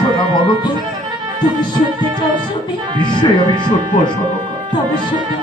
দিতে না বলো তো। তুমি শুনতে চাও স্বামী নিশ্চয়ই আমি শুনব তবে শোনো।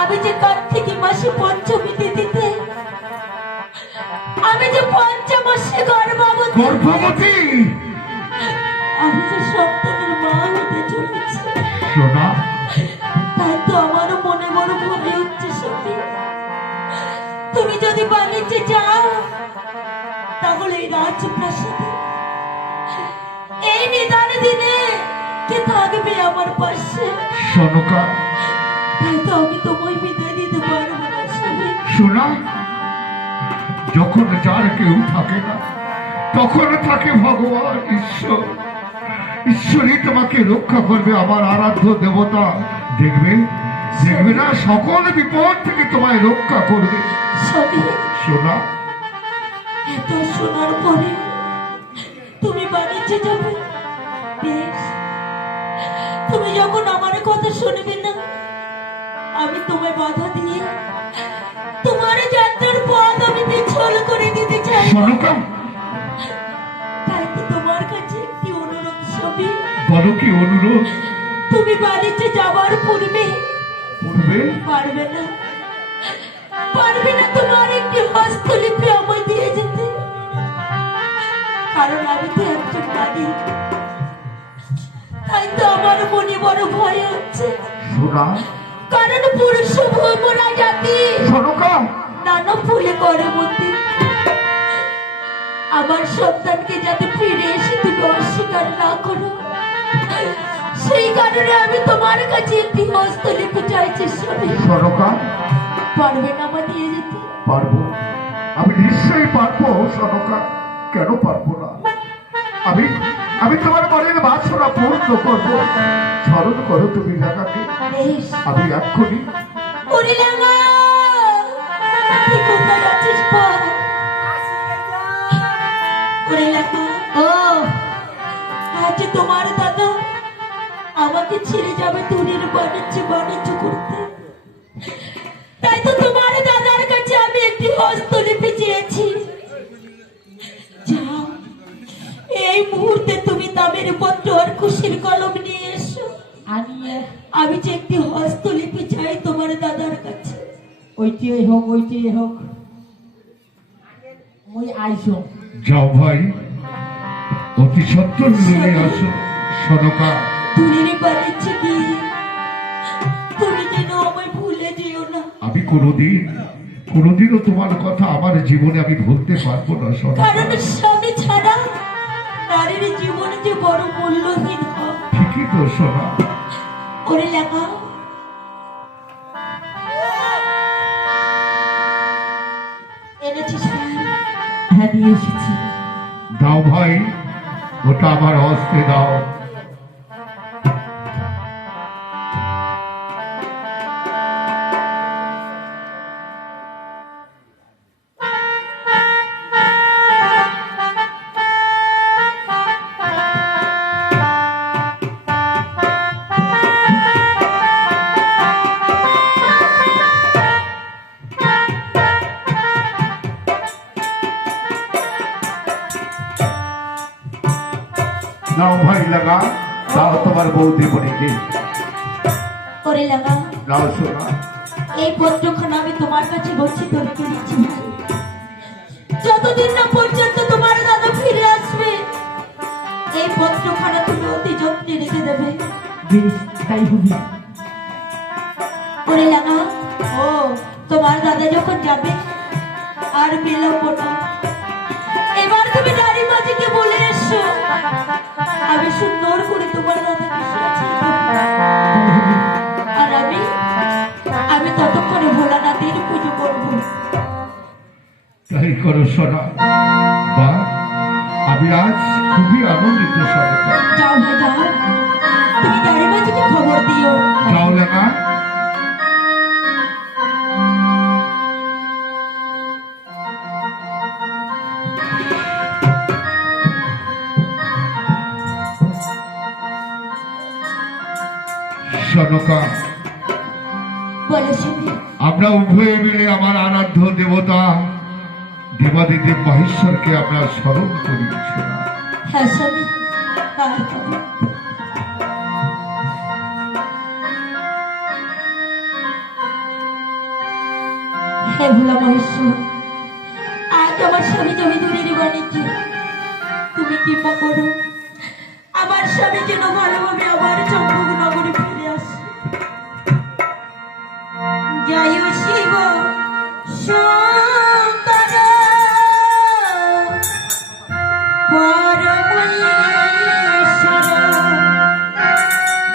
আমি যে কার্তিকী মাসে পঞ্চমী তিথিতে আমি যে পঞ্চম মাসে গর্ভবতী। গর্ভবতী! আমি যে সন্তানের মা হতে চলেছি। সোনা তাই তো আমারও মনে বড় ভয় হচ্ছে সত্যি তুমি যদি বাণিজ্যে যাও তাহলে এই রাজপ্রাসাদে এই নিদানে দিনে কে থাকবে আমার পাশে? সনকা তাই তো আমি তোমায় বিদায় দিতে পারব না স্বামী। যখন যার কেউ থাকে না তখন থাকে ভগবান ঈশ্বর। ঈশ্বরই তোমাকে রক্ষা করবে আমার আরাধ্য দেবতা। দেখবে দেখবে না সকল বিপদ থেকে তোমায় রক্ষা করবে। সোনা এত শোনার পরে তুমি বাণিজ্যে যাবে? বেশ তুমি যখন আমার কথা শুনবে না আমি তোমায় বাধা দিয়ে তোমার যাত্রার পথ আমি পিছল করে দিতে চাই। তাই তো তোমার কাছে একটি অনুরোধ স্বামী বলো কি অনুরোধ? তুমি বাণিজ্যে যাবার পূর্বে পূর্বে? পারবে না। পারবে না তোমার একটি হস্তলিপি আমায় দিয়ে কারণ আমি তো একজন নারী তাই তো আমার মনে বড় ভয় হচ্ছে কারণ পুরুষ ভোমরা জাতি। নানা ফুলে করে মধ্যে আমার সন্তানকে যাতে ফিরে এসে তুমি অস্বীকার না করো। সেই কারণে আমি তোমার কাছে একটি হস্তলিপি চাইছি পারবে না আমার দিয়ে যেতে। পারব। আমি নিশ্চয়ই পারব সনকা কেন পারব না? আমি আমি তোমার মনের বাসনা পূর্ণ করব। স্মরণ করো তুমি লেখাকে আমি এক্ষুনি তোমার দাদা আমাকে ছেড়ে যাবে দূরের বাণিজ্য বাণিজ্য করতে তাই তো তোমার দাদার কাছে আমি একটি হস্তলিপি মুহূর্তে তুমি তামের পত্র আর খুশির কলম নিয়ে এসো। আমি যে একটি হস্তলিপি চাই তোমার দাদার কাছে। ওইটাই হোক ওইটাই হোক। মুই আইসো। যাও ভাই অতি সত্তর নিয়ে আসো সনকা দূরের বাড়িতে গিয়ে তুমি যেন আমায় ভুলে যেও না। আমি কোনোদিন কোনোদিনও তোমার কথা আমার জীবনে আমি ভুলতে পারব না সনকা বড় মূল্যহীন হয় ঠিকই তো সোনা ওরে লাগা। এনেছিস হ্যাঁ দিয়ে এসেছি। দাও ভাই ওটা আমার হস্তে দাও। করে লাগা নাও শোনা এই পত্রখানা আমি তোমার কাছে গচ্ছিত রেখে দিচ্ছি যতদিন না পর্যন্ত তোমার দাদা ফিরে আসবে এই পত্রখানা তুমি অতি যত্নে রেখে দেবে। বেশ তাই হবে। করে লাগা ও তোমার দাদা যখন যাবে আর বিলম্ব না। এবার তুমি নারী মাঝিকে বলে এসো। আমি সুন্দর করে তোমার দাদাকে আর আমি আমি ততক্ষণে ভোলানাথের পুজো করব। তাই করো শোনা বা আমি আজ খুবই আনন্দিত সরকার। যাও যাও। তুমি মাঝিকে খবর দিও। যাও লাগা আমরা উভয়ে মিলে আমার আরাধ্য দেবতা দেবাদিদেব মহেশ্বরকে আমরা স্মরণ না হ্যাঁ স্বামী তাই হবে হে ভোলা মহেশ্বর আজ আমার স্বামী জমি দূরের বাণিজ্য। তুমি কৃপা করো। আমার স্বামী যেন ভালোভাবে জয় শিব শঙ্কর পরমেশ্বর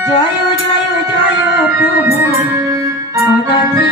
জয়। জয় জয় প্রভু অনাথিনা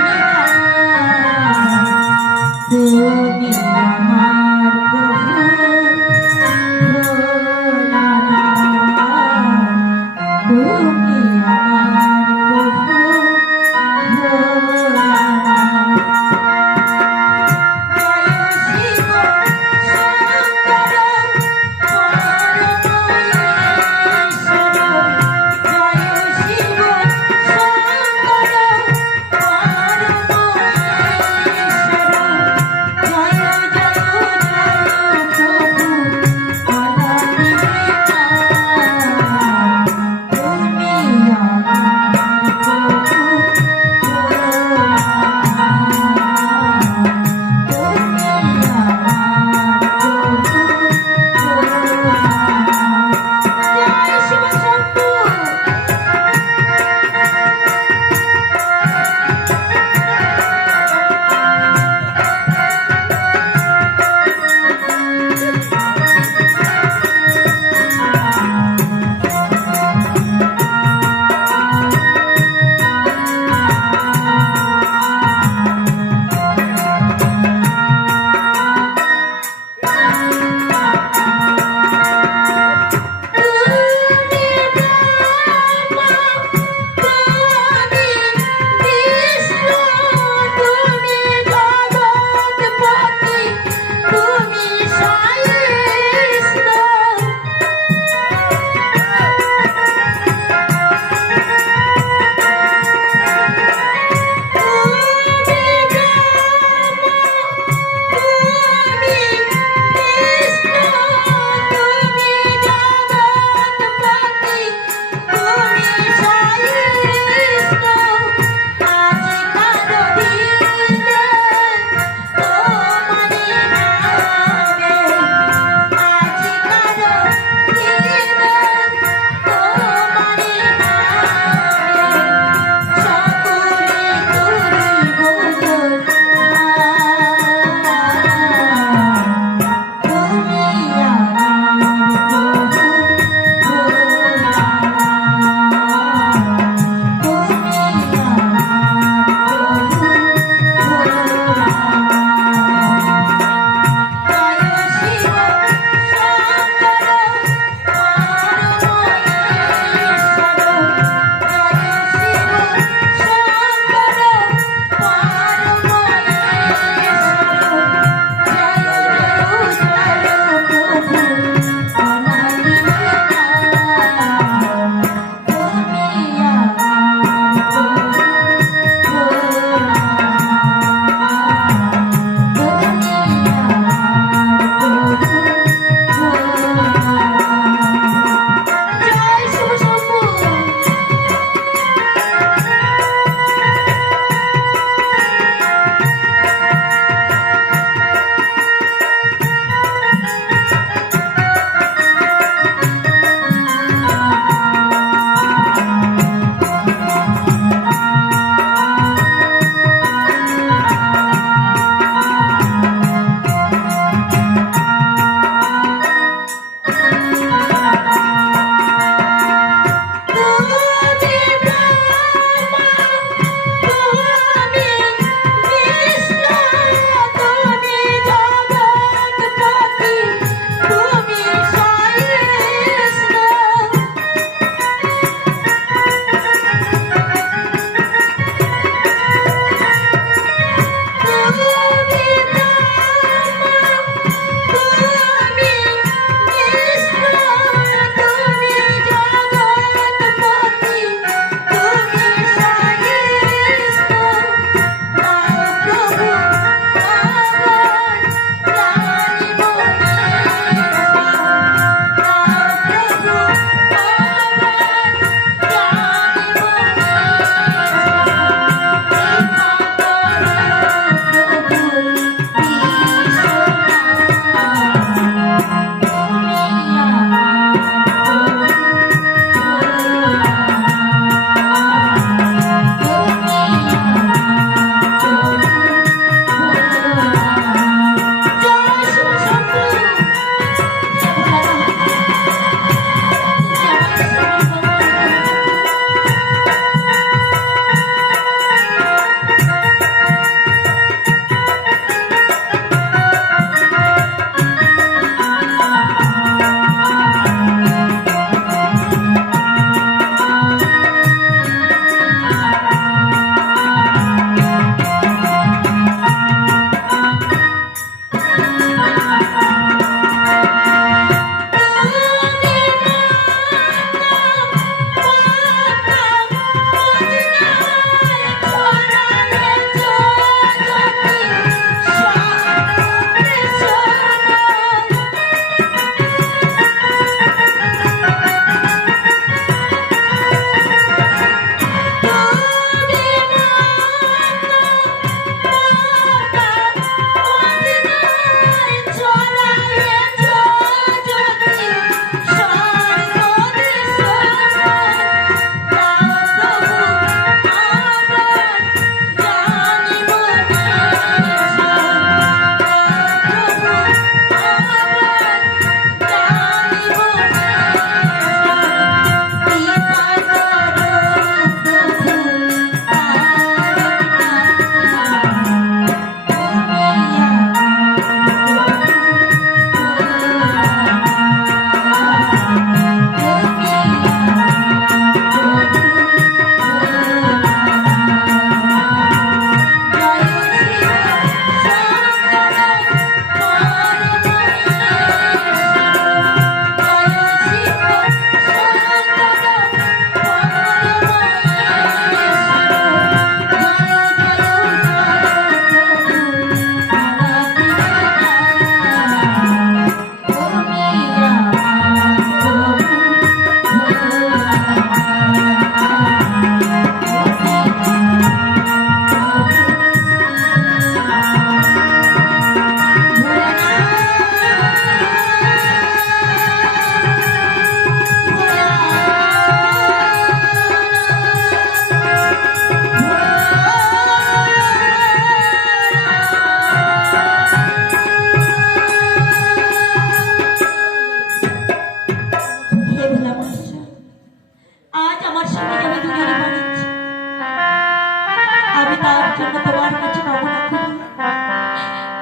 জন্য তোমার কাছে কামনা করি।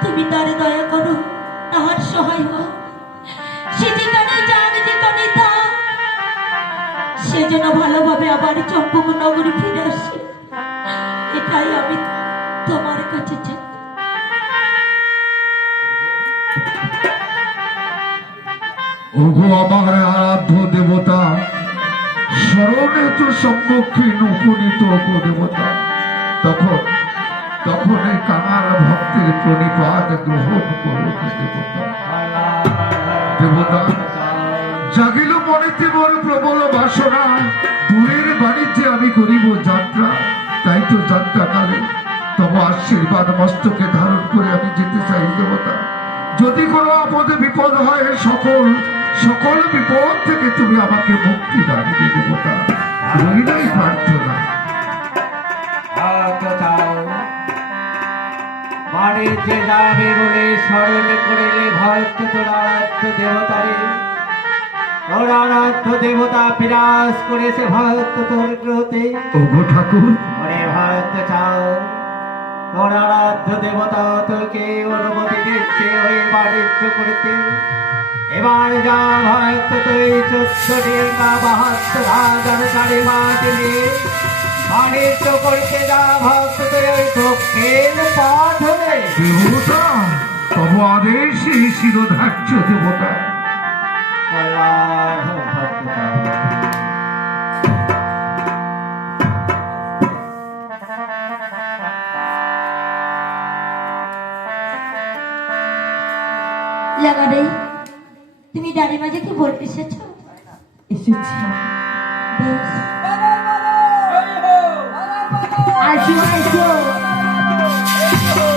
তুমি দয়া করো, তাহার সহায় সে যেন ভালোভাবে আবার চম্পক নগরী ফিরে আসে। এটাই আমি তোমার কাছে চাই। ওগো আমার আরাধ্য দেবতা স্মরণে তো সম্মুখীন উপনীত উপদেবতা তখন তখন এই কাঙাল ভক্তের প্রণিপাত গ্রহণ করো দেবতা। জাগিল মনেতে বড় প্রবল বাসনা, দূরের বাড়িতে আমি করিব যাত্রা। তাই তো যাত্রা কালে তব আশীর্বাদ মস্তকে ধারণ করে আমি যেতে চাই দেবতা। যদি কোনো আপদে বিপদ হয় সকল সকল বিপদ থেকে তুমি আমাকে মুক্তি দান দেবতা। প্রার্থনা বাণিজ্যে যাবে বলে স্মরণ করিলে ভক্ত তোর আরাধ্য দেবতারে। তোর দেবতা বিরাজ করেছে ভক্ত তোর গ্রহতে। ওগো ঠাকুর। ওরে ভক্ত চাও। দেবতা তোকে অনুমতি দিচ্ছে ওই বাণিজ্য করতে। এবার যা ভক্ত তুই চোদ্দ বাহাত্তর হাজার চারি বাণিজ্য করতে যা ভক্ত তুই ওই দক্ষিণ পাঠ হবে দেবতা তব আদেশে শিরোধার্য দেবতা। তুমি ডালি মাঝে কি বলতে